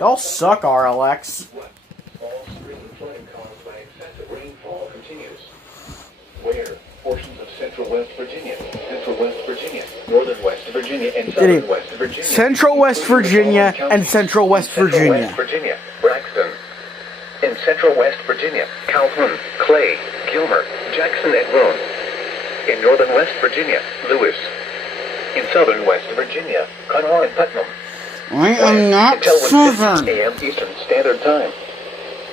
Y'all suck, RLX. All spring flooding caused by excessive rainfall continues. Where portions of central West Virginia, northern West Virginia, and southern West Virginia. Central West Virginia and Central West Virginia. West Virginia, Braxton. In central West Virginia, Calhoun, Clay, Gilmer, Jackson, and Roan. In northern West Virginia, Lewis. In southern West Virginia, Conroe and Putnam. I am not until 1:15 southern. a.m. Eastern Standard Time.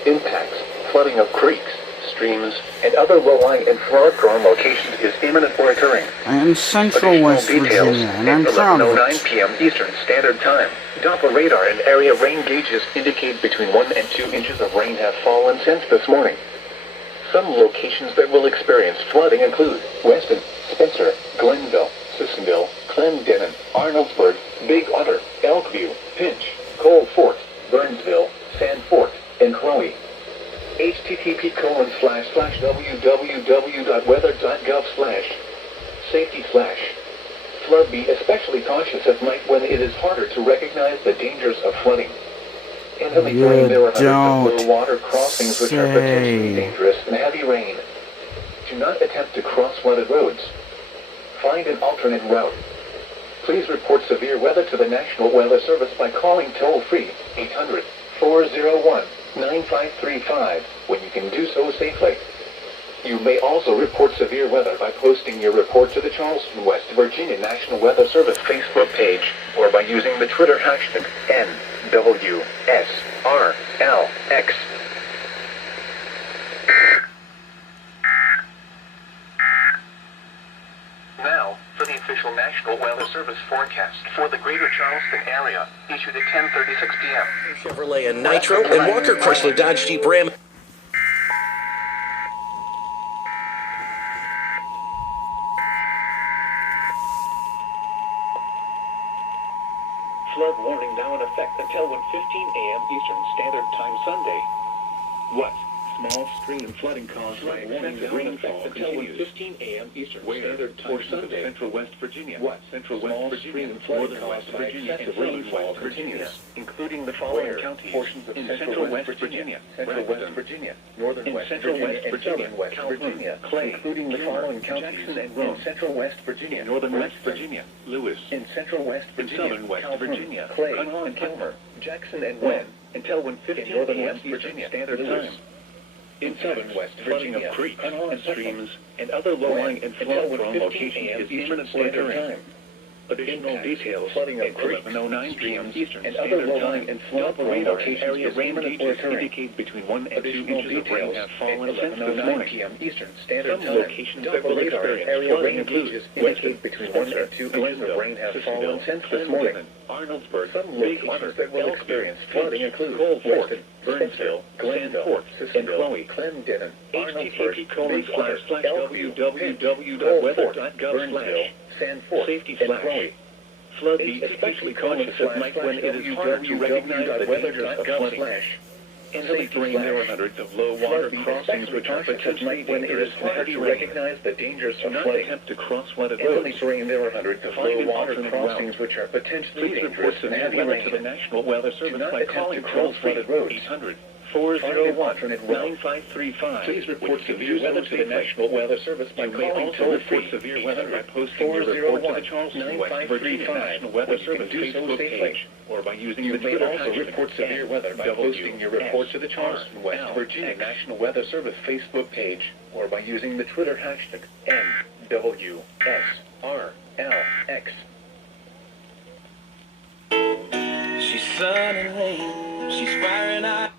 Impacts, flooding of creeks, streams, and other low-lying and flood-prone locations is imminent or occurring. I am Central Additional West details Virginia, and I'm at proud of 11:09 it. p.m. Eastern Standard Time. Doppler radar and area rain gauges indicate between 1 and 2 inches of rain have fallen since this morning. Some locations that will experience flooding include Weston, Spencer, Glenville, Sissonville, Clendenin, Arnoldsburg, Big Otter, Elkview, Pinch, Cold Fort, Burnsville, Sandfort, and Chloe. http://www.weather.gov/safety/. Flood. Be especially cautious at night when it is harder to recognize the dangers of flooding. In heavy rain, there are hundreds of low water crossings which are potentially dangerous in heavy rain. Do not attempt to cross flooded roads. Find an alternate route. Please report severe weather to the National Weather Service by calling toll-free 800-401-9535 when you can do so safely. You may also report severe weather by posting your report to the Charleston, West Virginia National Weather Service Facebook page or by using the Twitter hashtag NWSRLX. Now, for the official National Weather Service forecast for the greater Charleston area, issued at 10:36 p.m. Chevrolet and Nitro and Walker Chrysler Dodge Jeep Ram. Flood warning now in effect until 1:15 a.m. Eastern Standard Time Sunday. What? Small stream flooding caused by excessive rainfall until 1:15 a.m. Eastern Standard Time Sunday. Central West Virginia. What? Central West Virginia and northern West Virginia and rainfall continues, including the following counties: portions of Central West Virginia, Central West Virginia, northern West Virginia, and southern West Virginia, Clay, including the following counties: Jackson and Roan, Central West Virginia, northern West Virginia, Lewis, in Central West Virginia, southern West Virginia, Clay, Conroe and Gilmer, Jackson and Roan, until 1:15 a.m. Eastern Standard Time. In southern West Virginia, of creeks and streams and other low-lying and flood-prone locations is imminent or occurring. Additional details flooding of creeks, 11:09 p.m. Eastern and other low-lying and flood-prone locations is imminent or occurring. Indicate between 1 and 2 inches of rain have fallen since this morning. P.m. Eastern Standard Time. Some locations that will experience flooding include indicate between 1 and 2 inches of rain have fallen since this morning. Arnoldsburg. Some locations that will experience flooding include Cold Fort, Burnsville, Glenville, and Chloe, Clendenin, http://www.weather.gov/, Sandfort, and Chloe. Flood. Be especially cautious at night when it is harder to recognize the dangers of flooding. In heavy rain, there are hundreds of low water crossings which are potentially when it is harder to recognize the dangers of flooding. Do not attempt to cross flooded roads. In heavy rain, there are hundreds of low water crossings which are potentially dangerous in heavy rain. To the National Weather Service by calling cross-flooded roads. 800-401-9535. Please report severe weather to the National Weather Service by calling toll-free severe weather by posting your report to the Charleston, West Virginia National Weather Service Facebook page or by using the Twitter hashtag. You may also report severe weather by posting your report to the Charleston, West Virginia National Weather Service Facebook page or by using the Twitter hashtag NWSRLX. She's sun and rain, she's fire and ice.